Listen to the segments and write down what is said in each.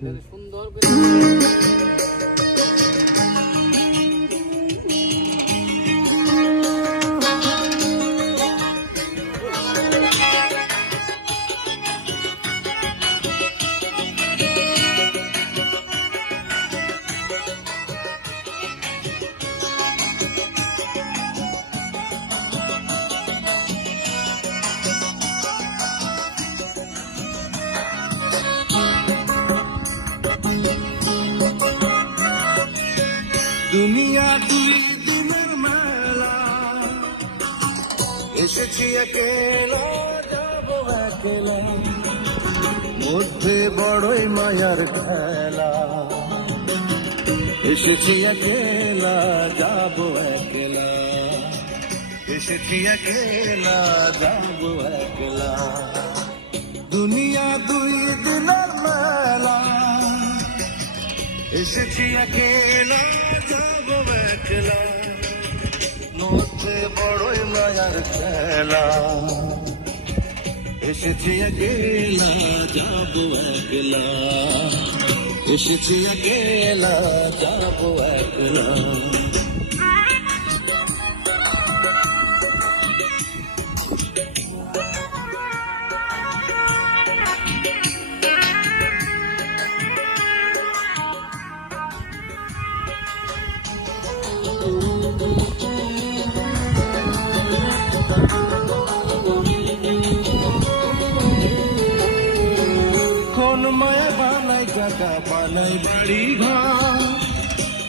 সুন্দর করে দুনিয়া দুই দিনের মেলা, এসেছি একেলা যাবো একলা, মধ্যে বড়ই মায়ার খেলা। এসেছি একেলা যাবো একলা, এসেছি একেলা যাবো একলা। দুনিয়া দুই দিনের মেলা, এসেছি একেলা যাবো একলা, মধ্যে বড়ই মায়ার খেলা। এসেছি একেলা যাবো একলা, এসেছি একেলা যাবো একলা। কোন মায়া বানাই টাকা বানাই বাড়ি ঘর,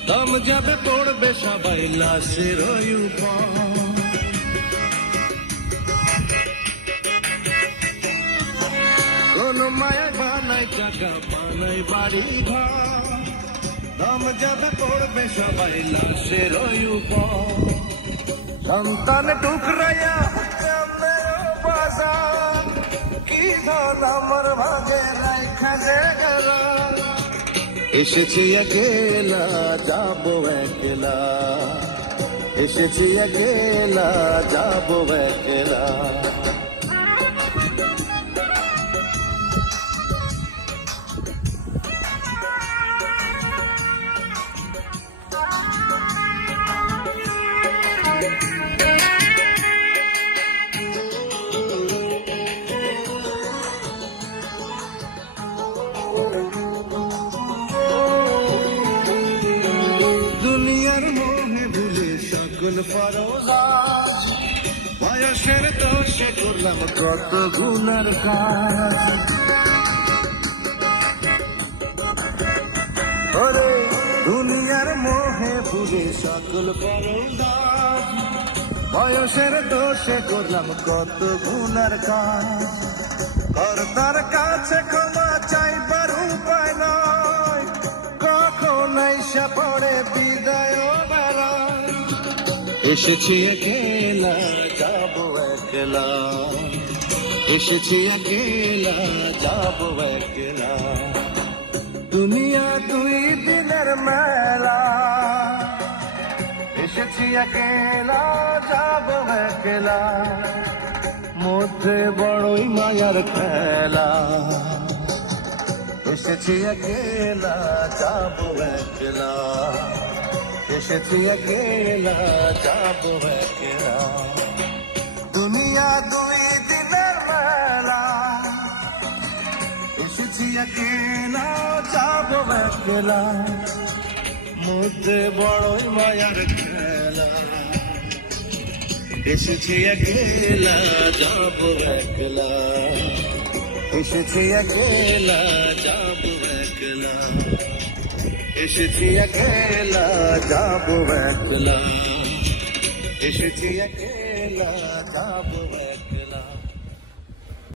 দম যাবে পড়বে সবাই লাশের উপর। কোন মায়া বানাই টাকা বানাই বাড়ি ঘর, দম যাবে পড়বে সবাই লাশের উপর। সন্তান টুকরাইয়া বাজার, কি ধন আমার ভাগে রাইখা গেল। এসেছি একেলা যাবো একলা, এসেছি একেলা যাবো একলা। দুনিয়ার মোহে ভুলে সকল ফরজ, বয়সের দোষে করলাম কত গুনার কাজ। ওরে দুনিয়ার মোহে ভুলে সকল ফরজ, বয়সের দোষে করলাম কত গুনার কাজ। কর্তার কাছে ক্ষমা চাইবার উপায় নয়, কখন আইসা পড়ে বিদায় বেলা। এসেছি একেলা যাবো একলা, এসেছি একেলা যাবো একলা। দুনিয়া দুই দিনের মেলা, এসেছি একেলা যাবো একলা, মধ্যে বড়ই মায়ার খেলা। এসেছি একেলা যাবো একলা, এসেছি একেলা যাবো একলা। দুনিয়া দুই দিনের মেলা, এসেছি একেলা যাবো একলা, মধ্যে বড়ই মায়ার খেলা। এসেছি একেলা যাবো একলা, এসেছি একেলা যাবো একলা, এসেছি একেলা যাবো একলা, এসেছি একেলা যাবো।